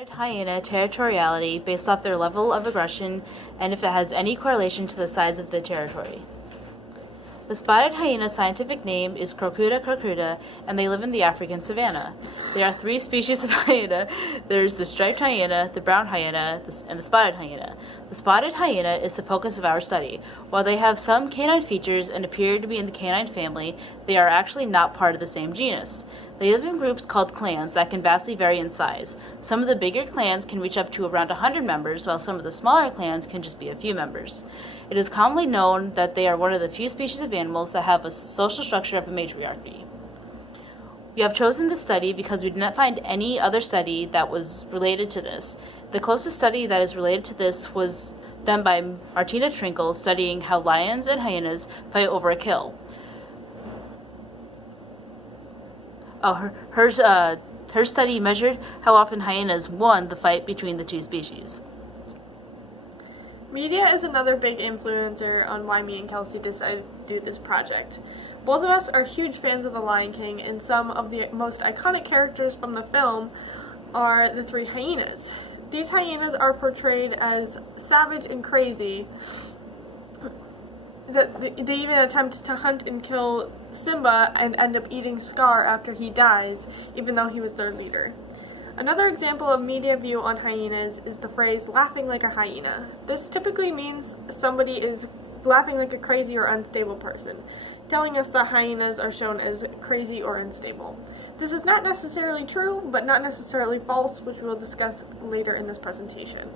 spotted hyena territoriality based off their level of aggression and if it has any correlation to the size of the territory. The spotted hyena's scientific name is Crocuta crocuta, and they live in the African savanna. There are 3 species of hyena. There's the striped hyena, the brown hyena, and the spotted hyena. The spotted hyena is the focus of our study. While they have some canine features and appear to be in the canine family, they are actually not part of the same genus. They live in groups called clans that can vastly vary in size. Some of the bigger clans can reach up to around 100 members, while some of the smaller clans can just be a few members. It is commonly known that they are one of the few species of animals that have a social structure of a matriarchy. We have chosen this study because we did not find any other study that was related to this. The closest study that is related to this was done by Martina Trinkle, studying how lions and hyenas fight over a kill. Her study measured how often hyenas won the fight between the 2 species. Media is another big influencer on why me and Kelsey decided to do this project. Both of us are huge fans of The Lion King, and some of the most iconic characters from the film are the 3 hyenas. These hyenas are portrayed as savage and crazy, that they even attempt to hunt and kill Simba and end up eating Scar after he dies, even though he was their leader. Another example of media view on hyenas is the phrase laughing like a hyena. This typically means somebody is laughing like a crazy or unstable person, telling us that hyenas are shown as crazy or unstable. This is not necessarily true, but not necessarily false, which we'll discuss later in this presentation.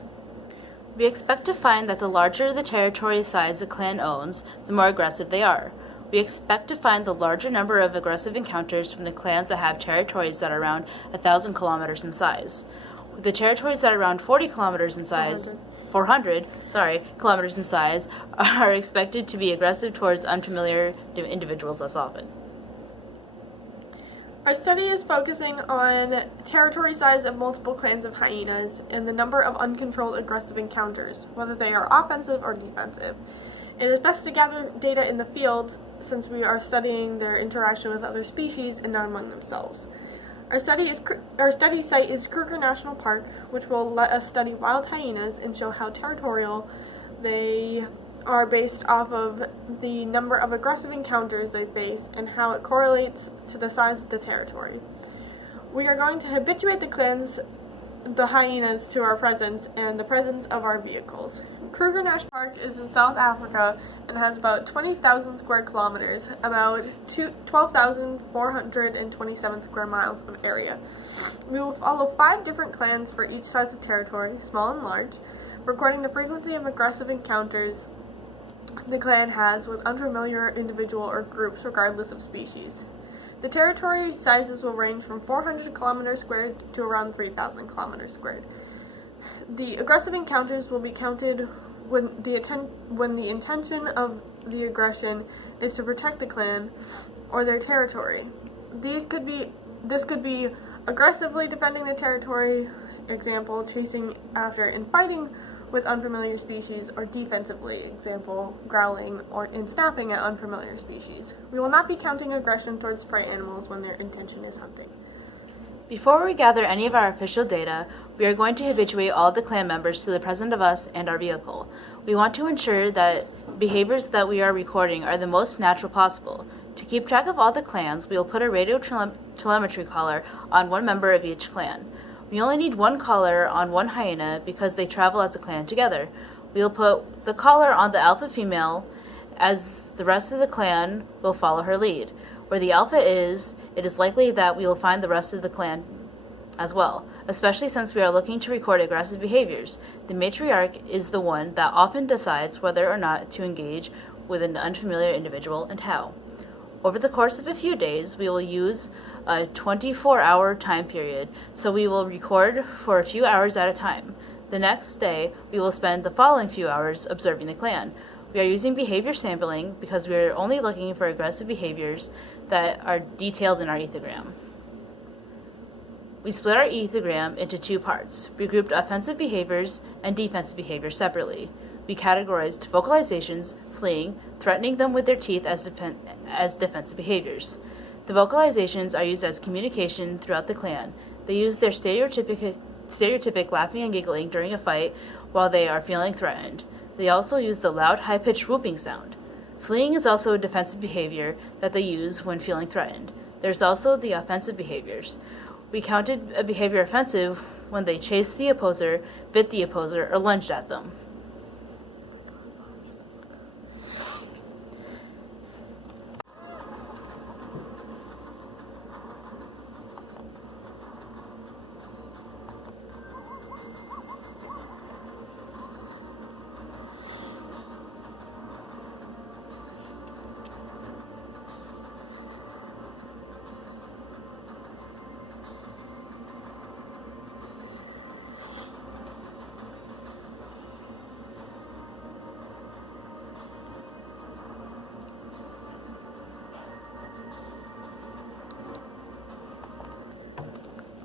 We expect to find that the larger the territory size a clan owns, the more aggressive they are. We expect to find the larger number of aggressive encounters from the clans that have territories that are around 1,000 kilometers in size. The territories that are around 40 kilometers in size, 400 kilometers in size, are expected to be aggressive towards unfamiliar individuals less often. Our study is focusing on territory size of multiple clans of hyenas and the number of uncontrolled aggressive encounters, whether they are offensive or defensive. It is best to gather data in the field since we are studying their interaction with other species and not among themselves. Our study site is Kruger National Park, which will let us study wild hyenas and show how territorial they are based off of the number of aggressive encounters they face and how it correlates to the size of the territory. We are going to habituate the hyenas to our presence and the presence of our vehicles. Kruger National Park is in South Africa and has about 20,000 square kilometers, about 12,427 square miles of area. We will follow 5 different clans for each size of territory, small and large, recording the frequency of aggressive encounters the clan has with unfamiliar individual or groups regardless of species. The territory sizes will range from 400 kilometers squared to around 3,000 kilometers squared. The aggressive encounters will be counted when the intention of the aggression is to protect the clan or their territory. This could be aggressively defending the territory, example, chasing after and fighting with unfamiliar species, or defensively, example, growling and snapping at unfamiliar species. We will not be counting aggression towards prey animals when their intention is hunting. Before we gather any of our official data, we are going to habituate all the clan members to the presence of us and our vehicle. We want to ensure that behaviors that we are recording are the most natural possible. To keep track of all the clans, we will put a radio telemetry collar on one member of each clan. We only need one collar on one hyena because they travel as a clan together. We will put the collar on the alpha female, as the rest of the clan will follow her lead. Where the alpha is, it is likely that we will find the rest of the clan as well, especially since we are looking to record aggressive behaviors. The matriarch is the one that often decides whether or not to engage with an unfamiliar individual and how. Over the course of a few days, we will use a 24-hour time period, so we will record for a few hours at a time. The next day, we will spend the following few hours observing the clan. We are using behavior sampling because we are only looking for aggressive behaviors that are detailed in our ethogram. We split our ethogram into 2 parts. We grouped offensive behaviors and defensive behaviors separately. We categorized vocalizations, fleeing, threatening them with their teeth as defensive behaviors. The vocalizations are used as communication throughout the clan. They use their stereotypical stereotypic laughing and giggling during a fight while they are feeling threatened. They also use the loud, high-pitched whooping sound. Fleeing is also a defensive behavior that they use when feeling threatened. There's also the offensive behaviors. We counted a behavior offensive when they chased the opposer, bit the opposer, or lunged at them.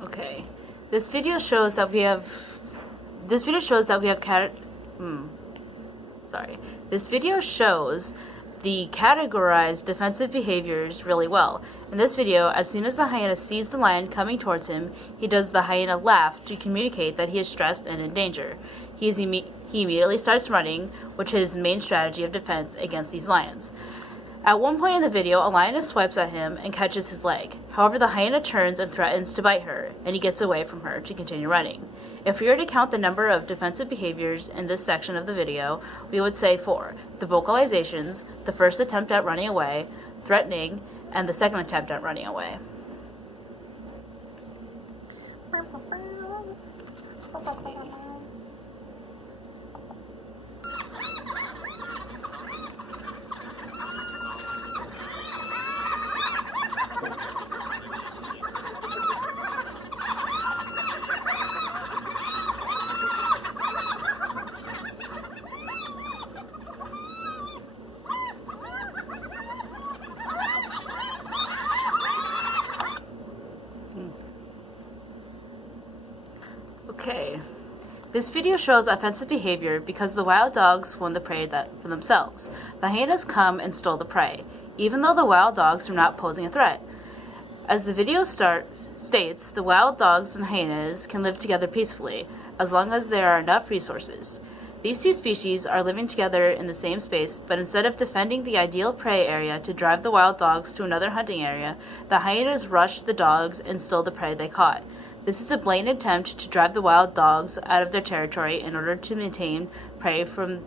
Okay, this video shows that we have This video shows the categorized defensive behaviors really well. In this video, as soon as the hyena sees the lion coming towards him, he does the hyena laugh to communicate that he is stressed and in danger. He immediately starts running, which is his main strategy of defense against these lions. At one point in the video, a lioness swipes at him and catches his leg. However, the hyena turns and threatens to bite her, and he gets away from her to continue running. If we were to count the number of defensive behaviors in this section of the video, we would say 4. The vocalizations, the first attempt at running away, threatening, and the second attempt at running away. Okay, this video shows offensive behavior because the wild dogs won the prey for themselves. The hyenas come and stole the prey, even though the wild dogs are not posing a threat. As the video states, the wild dogs and hyenas can live together peacefully, as long as there are enough resources. These two species are living together in the same space, but instead of defending the ideal prey area to drive the wild dogs to another hunting area, the hyenas rush the dogs and steal the prey they caught. This is a blatant attempt to drive the wild dogs out of their territory in order to maintain prey for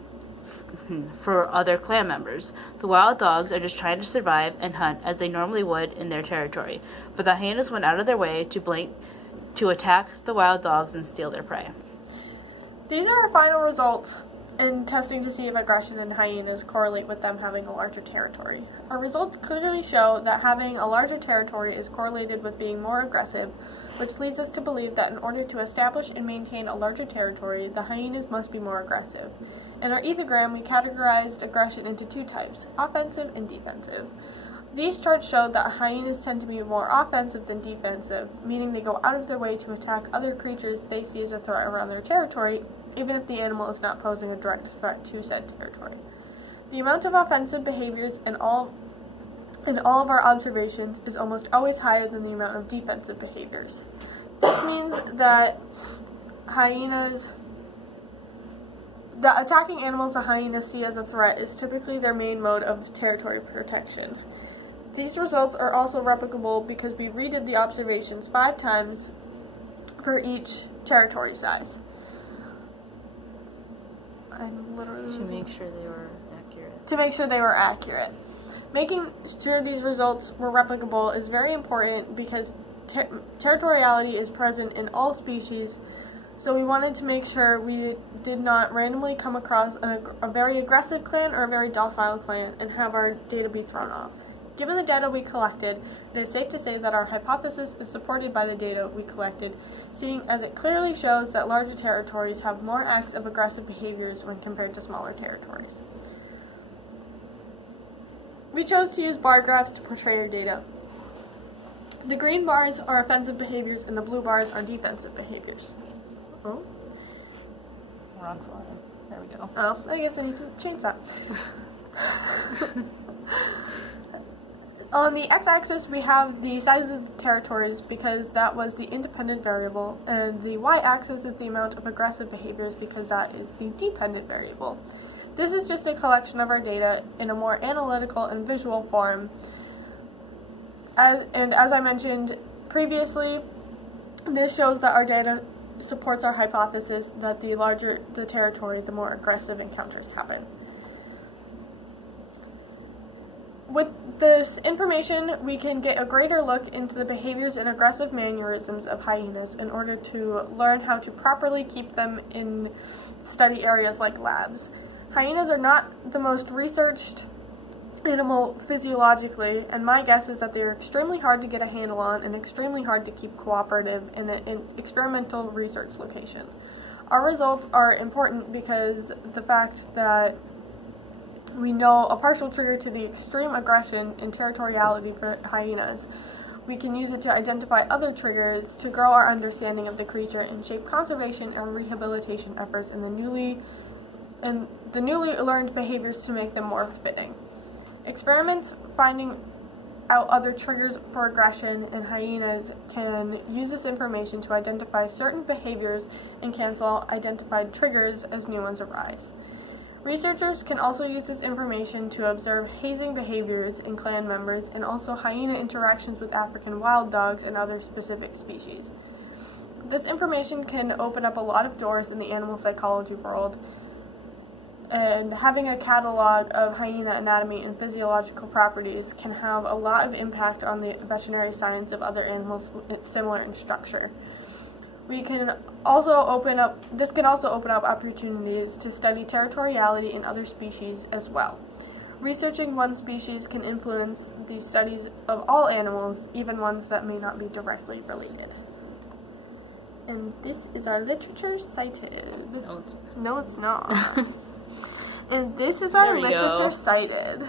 other clan members. The wild dogs are just trying to survive and hunt as they normally would in their territory, but the hyenas went out of their way to attack the wild dogs and steal their prey. These are our final results in testing to see if aggression in hyenas correlate with them having a larger territory. Our results clearly show that having a larger territory is correlated with being more aggressive, which leads us to believe that in order to establish and maintain a larger territory, the hyenas must be more aggressive. In our ethogram, we categorized aggression into 2 types, offensive and defensive. These charts showed that hyenas tend to be more offensive than defensive, meaning they go out of their way to attack other creatures they see as a threat around their territory, even if the animal is not posing a direct threat to said territory. The amount of offensive behaviors in all of our observations is almost always higher than the amount of defensive behaviors. This means that the attacking animals the hyenas see as a threat is typically their main mode of territory protection. These results are also replicable because we redid the observations 5 times for each territory size. I'm literally To make sure they were accurate. To make sure they were accurate. Making sure these results were replicable is very important because territoriality is present in all species, so we wanted to make sure we did not randomly come across a very aggressive clan or a very docile clan and have our data be thrown off. Given the data we collected, it is safe to say that our hypothesis is supported by the data we collected, seeing as it clearly shows that larger territories have more acts of aggressive behaviors when compared to smaller territories. We chose to use bar graphs to portray our data. The green bars are offensive behaviors and the blue bars are defensive behaviors. Oh? Wrong slide. There we go. Oh, I guess I need to change that. On the x-axis, we have the size of the territories because that was the independent variable, and the y-axis is the amount of aggressive behaviors because that is the dependent variable. This is just a collection of our data in a more analytical and visual form. As I mentioned previously, this shows that our data supports our hypothesis that the larger the territory, the more aggressive encounters happen. With this information, we can get a greater look into the behaviors and aggressive mannerisms of hyenas in order to learn how to properly keep them in study areas like labs. Hyenas are not the most researched animal physiologically, and my guess is that they're extremely hard to get a handle on and extremely hard to keep cooperative in an experimental research location. Our results are important because the fact that we know a partial trigger to the extreme aggression and territoriality for hyenas. We can use it to identify other triggers to grow our understanding of the creature and shape conservation and rehabilitation efforts in the newly learned behaviors to make them more fitting. Experiments finding out other triggers for aggression in hyenas can use this information to identify certain behaviors and cancel identified triggers as new ones arise. Researchers can also use this information to observe hazing behaviors in clan members and also hyena interactions with African wild dogs and other specific species. This information can open up a lot of doors in the animal psychology world, and having a catalog of hyena anatomy and physiological properties can have a lot of impact on the veterinary science of other animals similar in structure. This can also open up opportunities to study territoriality in other species as well. Researching one species can influence the studies of all animals, even ones that may not be directly related. And this is our literature cited. No, it's No, it's not. And this is our There we go. literature cited.